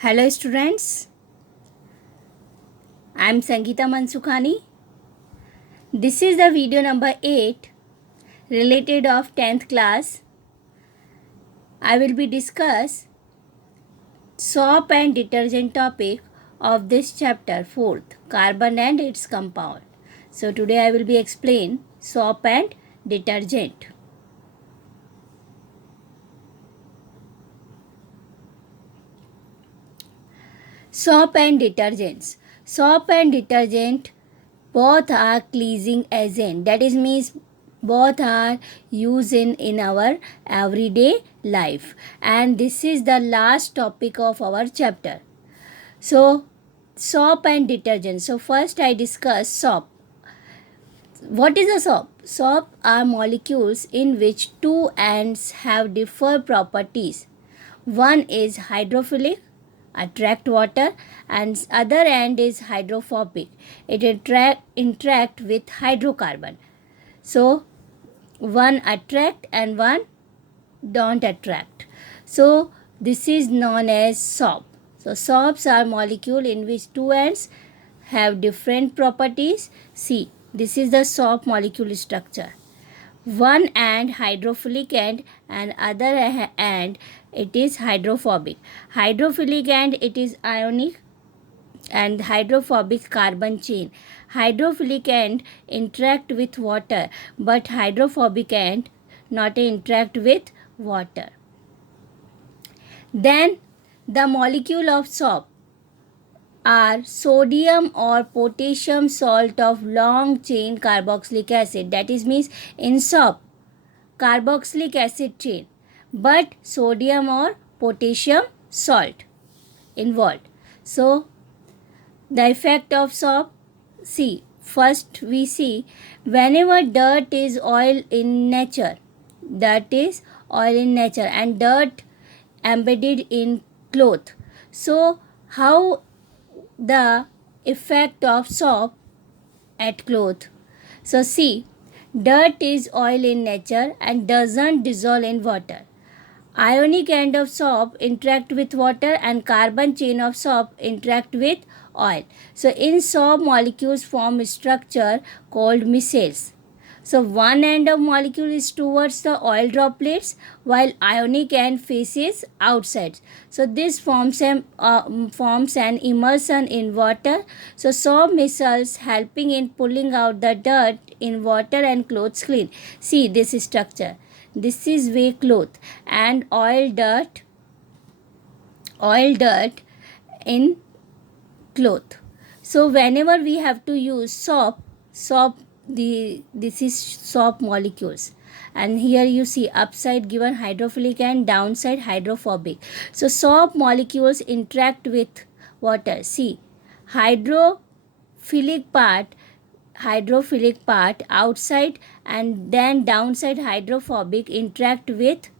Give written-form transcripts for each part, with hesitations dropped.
Hello students, I am Sangeeta Mansukhani. This is the video number 8 related of 10th class. I will be discuss soap and detergent topic of this chapter 4th, carbon and its compound. So today I will be explain soap and detergent. Soap and detergents. Soap and detergent both are cleansing agent. That is means both are used in our everyday life. And this is the last topic of our chapter. So soap and detergent. So first I discuss soap. What is a soap? Soap are molecules in which two ends have different properties. One is hydrophilic, attract water, and other end is hydrophobic. It interact with hydrocarbon. So one attract and one don't attract. So this is known as soap. So soaps are molecule in which two ends have different properties. See, this is the soap molecule structure. One end hydrophilic end and other end it is hydrophobic. Hydrophilic end it is ionic and hydrophobic carbon chain. Hydrophilic end interact with water but hydrophobic end not interact with water. Then the molecule of soap are sodium or potassium salt of long chain carboxylic acid. That is means in soap carboxylic acid chain but sodium or potassium salt involved. So the effect of soap, see, first we see whenever dirt is oil in nature, dirt is oil in nature and dirt embedded in cloth. So how the effect of soap at cloth? So see, dirt is oil in nature and doesn't dissolve in water. Ionic end of soap interact with water and carbon chain of soap interact with oil. So in soap molecules form a structure called micelles. So one end of molecule is towards the oil droplets while ionic end faces outside. So this forms an immersion in water. So soap micelles helping in pulling out the dirt in water and clothes clean. See this structure. This is way cloth and oil dirt in cloth. So whenever we have to use soap this is soap molecules and here you see upside given hydrophilic and downside hydrophobic. So soap molecules interact with water. See, hydrophilic part outside and then downside hydrophobic interact with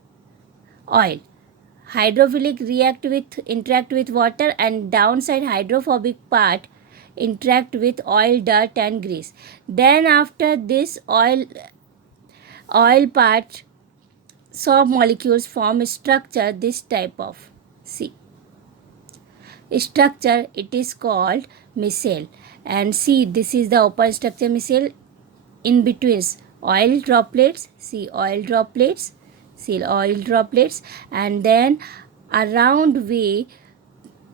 oil. Hydrophilic interact with water and downside hydrophobic part interact with oil, dirt and grease. Then after this oil part soap molecules form a structure this type of structure. It is called micelle and see this is the open structure micelle. In between oil droplets, see oil droplets and then around way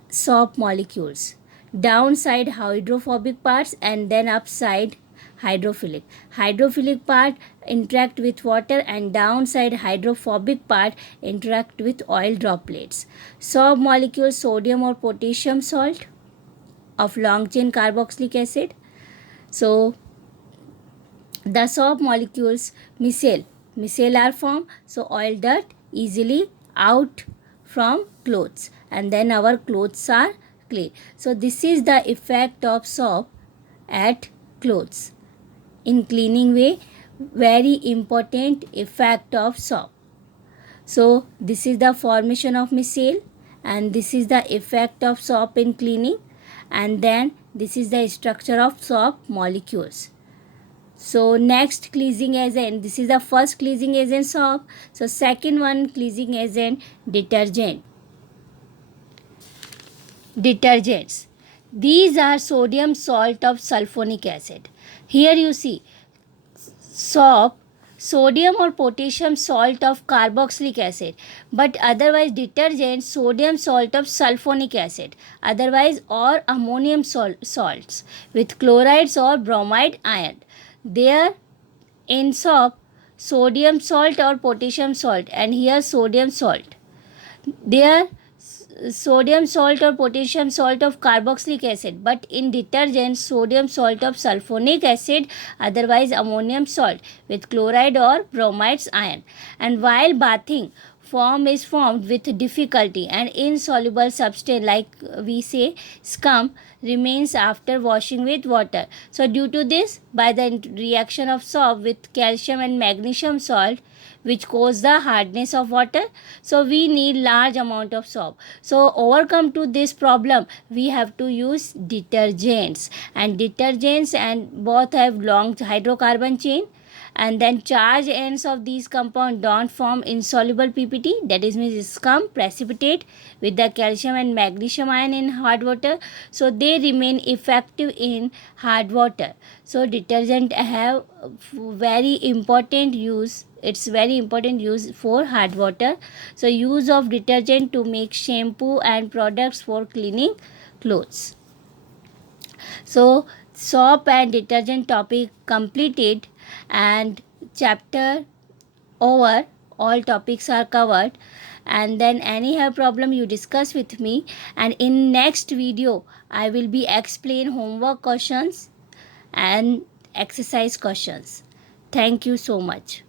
soap molecules, downside hydrophobic parts and then upside hydrophilic part interact with water and downside hydrophobic part interact with oil droplets. Soap molecules sodium or potassium salt of long chain carboxylic acid. So the soap molecules micelle are formed, so oil dirt easily out from clothes and then our clothes are clean. So this is the effect of soap at clothes in cleaning way. Very important effect of soap. So this is the formation of micelle and this is the effect of soap in cleaning and then this is the structure of soap molecules. So next cleansing agent, this is the first cleansing agent soap. So second one cleansing agent detergent. detergents. These are sodium salt of sulfonic acid. Here you see soap, sodium or potassium salt of carboxylic acid, but otherwise detergent, sodium salt of sulfonic acid, otherwise or ammonium salts with chlorides or bromide ion. There in soap, sodium salt or potassium salt, and here sodium salt. There sodium salt or potassium salt of carboxylic acid, but in detergent sodium salt of sulfonic acid, otherwise ammonium salt with chloride or bromides ion. And while bathing, foam is formed with difficulty, and insoluble substance like we say scum remains after washing with water. So due to this, by the reaction of soap with calcium and magnesium salt, which cause the hardness of water, so we need large amount of soap. So overcome to this problem, we have to use detergents, and both have long hydrocarbon chain, and then charge ends of these compounds don't form insoluble PPT, that is means scum precipitate with the calcium and magnesium ion in hard water, so they remain effective in hard water. So detergent have very important use, it's very important use for hard water. So use of detergent to make shampoo and products for cleaning clothes. So soap and detergent topic completed, and chapter over, all topics are covered. And then any have problem you discuss with me, and in next video I will be explain homework questions and exercise questions. Thank you so much.